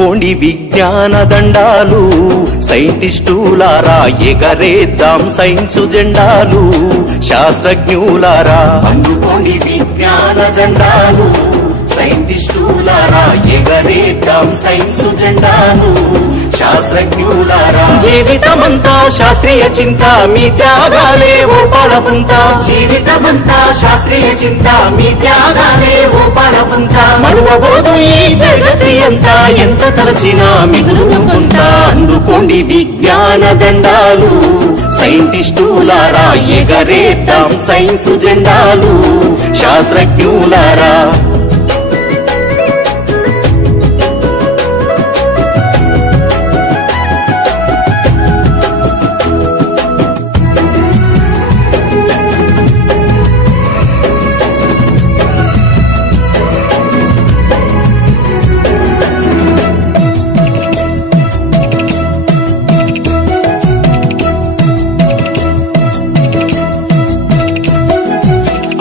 అందుకోండి విజ్ఞాన దండాలు సైంటిస్టులారా ఎగరేద్దాం సైన్సు జెండాలు శాస్త్రజ్ఞులారా అందుకోండి విజ్ఞాన దండాలు సైంటిస్టులారా ఎగరేద్దాం సైన్సు జెండాలు శాస్త్రజ్ఞులారా జీవితమంతా శాస్త్రీయ చింత మీ త్యాగాలే ఓ పాలపుంత జీవితమంతా శాస్త్రీయ చింత మీ త్యాగాలే ఓ పాలపుంత మరువబోదు ఈ జగతి అంతా ఎంత తలచినా మిగులును కొంత అందుకోండి విజ్ఞాన దండాలు సైంటిస్టులారా ఎగరేద్దాం సైన్సు జెండాలు శాస్త్రజ్ఞులారా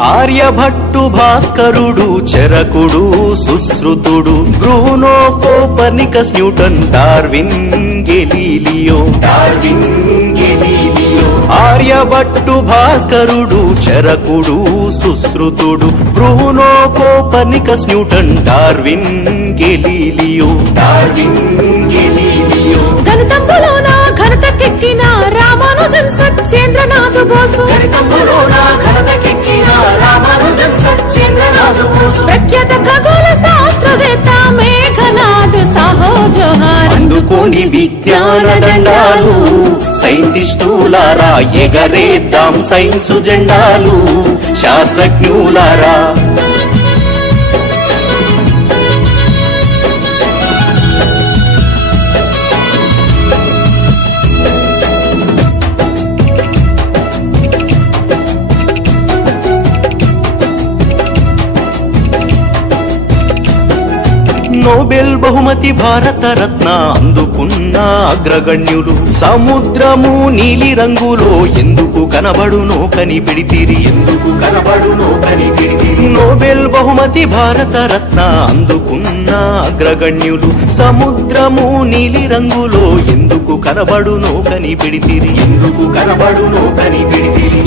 ఆర్యభట్టు భాస్కరుడు చరకుడు సుశ్రుతుడు Bruno Copernicus Newton Darwin Galileo Aryabhatta భాస్కరుడు చరకుడు సుశ్రుతుడు Bruno Copernicus Newton Darwin Galileo గణితంబులోన ఘనతకెక్కిన రామానుజన్ సత్యేంద్రనాథ్ బోసు ప్రఖ్యాత ఖగోళ శాస్త్రవేత్త మేఘనాథ్ సాహో జోహార్ అందుకోండి విజ్ఞాన దండాలు సైంటిస్టులారా ఎగరేద్దాం సైన్సు జెండాలు శాస్త్రజ్ఞులారా నోబెల్ బహుమతి భారత రత్న అందుకున్న అగ్రగణ్యులు సముద్రము నీలి రంగులో ఎందుకు కనబడునో కనిపెడితిరి నోబెల్ బహుమతి భారత రత్న అందుకున్న అగ్రగణ్యులు సముద్రము నీలి రంగులో ఎందుకు కనబడునో కనిపెడితిరి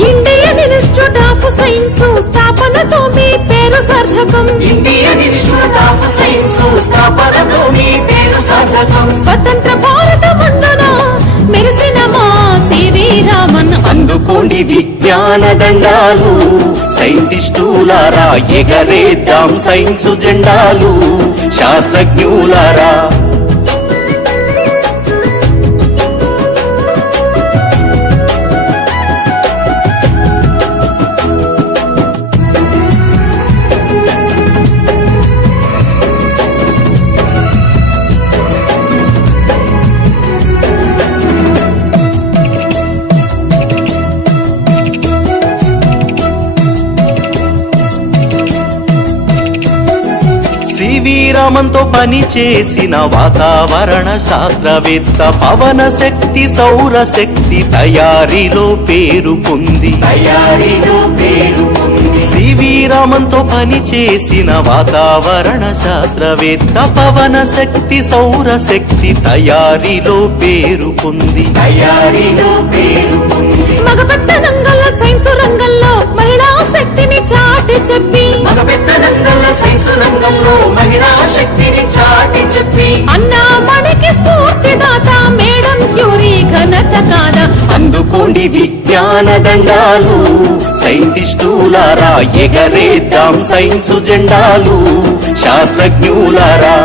ఇండియన్ ఇన్స్టిట్యూట్ ఆఫ్ సైన్స్ స్థాపనతో మీ పేరు సార్థకం స్వతంత్ర భారత మందున మెరిసిన మా సివి రామన్ అందుకోండి విజ్ఞాన దండాలు సైంటిస్టులారా ఎగరేద్దాం సైన్సు జెండాలు శాస్త్రజ్ఞులారా రామన్తో పని చేసిన వాతావరణ శాస్త్రవేత్త పవన శక్తి సౌర శక్తి తయారీలో పేరు పొంది సివి రామన్తో పని చేసిన వాతావరణ శాస్త్రవేత్త పవన శక్తి సౌర శక్తి తయారీలో పేరు పొంది మగపెద్ద రంగంలో సైన్స్ రంగంలో మహిళా శక్తిని చాటి చెప్పి అన్నా మనకి స్ఫూర్తిదాత మేడం క్యూరీ ఘనత కాదా అందుకోండి విజ్ఞాన దండాలు సైంటిస్టులారా ఎగరేద్దాం సైన్సు జెండాలు శాస్త్రజ్ఞులారా